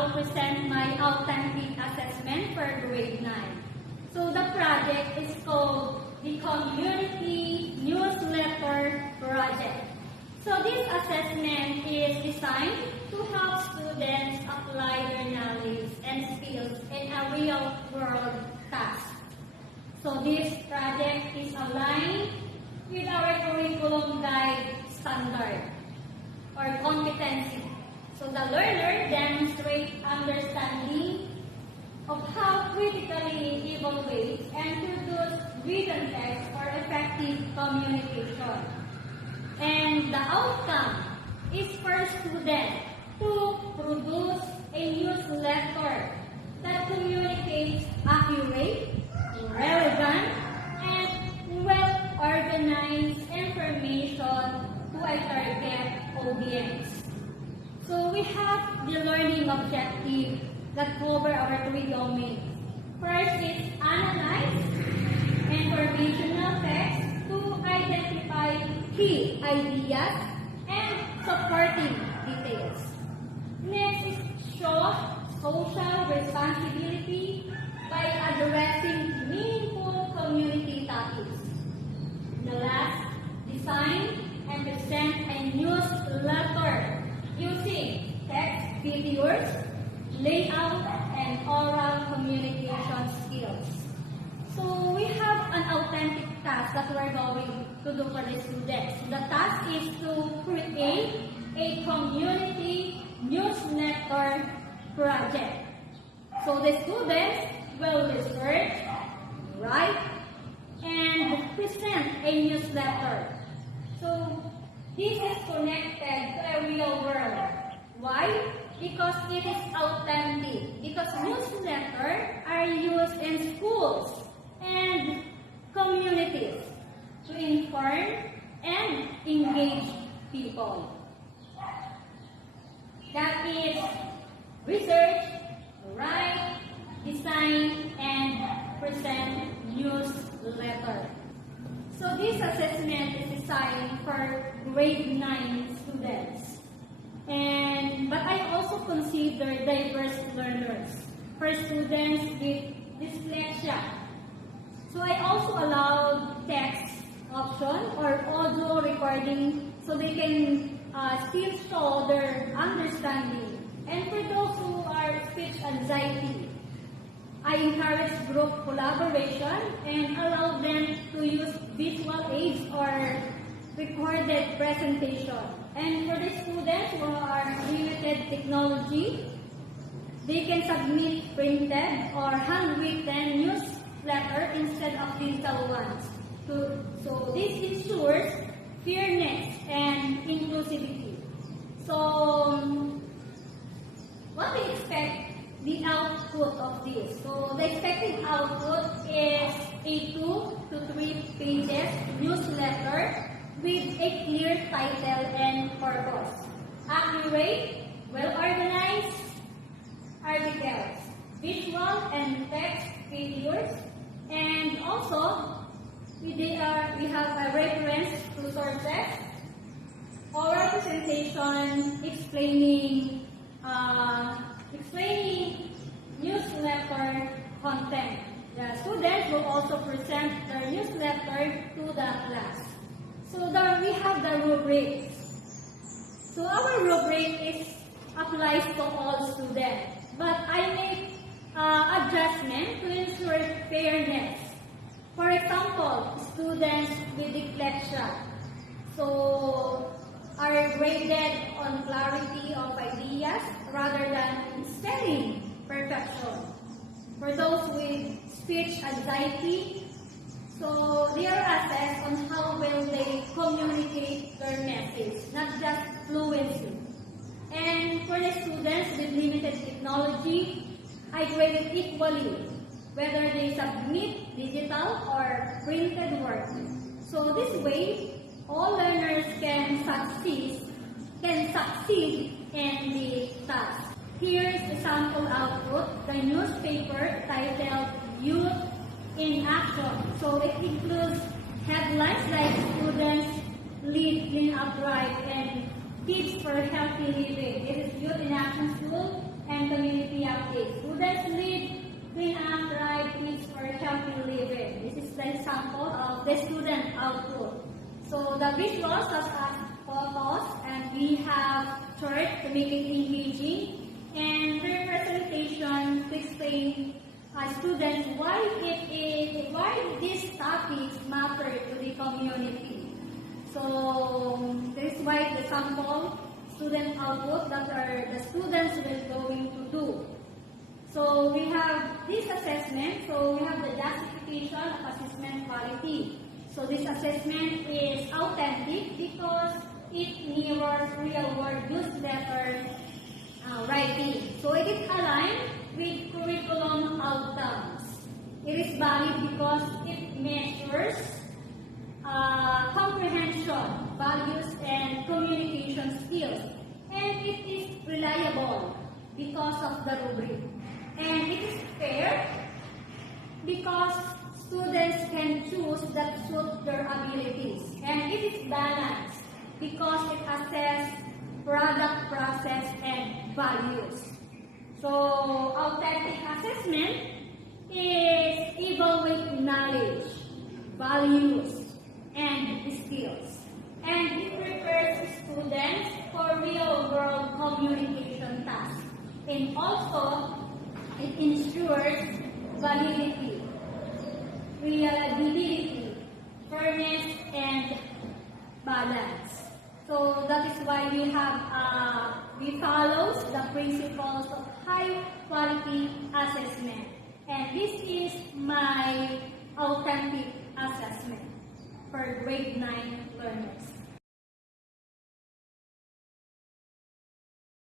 now present my authentic assessment for grade 9. So the project is called the Community Newsletter Project. So this assessment is designed to help students apply their knowledge and skills in a real-world task. So this project is aligned with our curriculum guide standard or competency. So the learner demonstrates understanding of how critically evaluate and produce written text for effective communication. And the outcome is for students to produce a newsletter that communicates accurate, relevant, and well-organized information to a target audience. So we have the learning objective that cover our 3 domains. First is analyze informational text to identify key ideas and supporting details. Next is show social responsibility by addressing meaningful community topics. The last, design and present a newsletter using text, videos, layout, and oral communication skills. So we have an authentic task that we're going to do for the students. The task is to create a community newsletter project. So the students will research, write, and present a newsletter. So this is connected to a real world. Why? Because it is authentic. Because newsletters are used in schools and communities to inform and engage people. That is research, write, design, and present newsletter. So this assessment is designed for grade 9 students. But I also consider diverse learners for students with dyslexia. So I also allowed text option or audio recording so they can still show their understanding. And for those who are speech anxiety, I encourage group collaboration and allow them to use visual aids or recorded presentation. And for the students who are limited technology, they can submit printed or handwritten newsletter instead of digital ones. So this ensures fairness and inclusivity. So what do you expect the output of this? So the expected output is a 2 to 3 pages newsletter with a clear title and purpose. Accurate, well-organized articles, visual and text videos, and also we have a reference to sources, oral presentation explaining newsletter content. The students will also present their newsletter to the class. So we have the rubrics. So our rubric applies to all students, but I make adjustment to ensure fairness. For example, students with dyslexia are graded on clarity of ideas rather than spelling perfection. For those with speech anxiety, so they are assessed on how well they communicate their message, not just fluency. And for the students with limited technology, I grade it equally, whether they submit digital or printed work. So this way, all learners can succeed in the task. Here's the sample output, the newspaper titled Youth in Action. So it includes headlines like students lead clean upright and tips for healthy living. It is Youth in Action School and Community the visuals such as photos, and we have charts to make it engaging, and representation to explain students why these topics matter to the community. So this is why the sample student output that are the students will going to do. So we have this assessment. So we have the justification of assessment quality. So this assessment is authentic because it mirrors real-world newsletter writing. So it is aligned with curriculum outcomes. It is valid because it measures comprehension, values, and communication skills. And it is reliable because of the rubric. And it is fair because students can choose that suit their abilities. And it is balanced because it assesses product, process, and values. So, authentic assessment is evaluate knowledge, values, and skills. And it prepares students for real-world communication tasks. And also, it ensures validity, reliability, fairness, and balance. So that is why we follow the principles of high quality assessment. And this is my authentic assessment for grade 9 learners.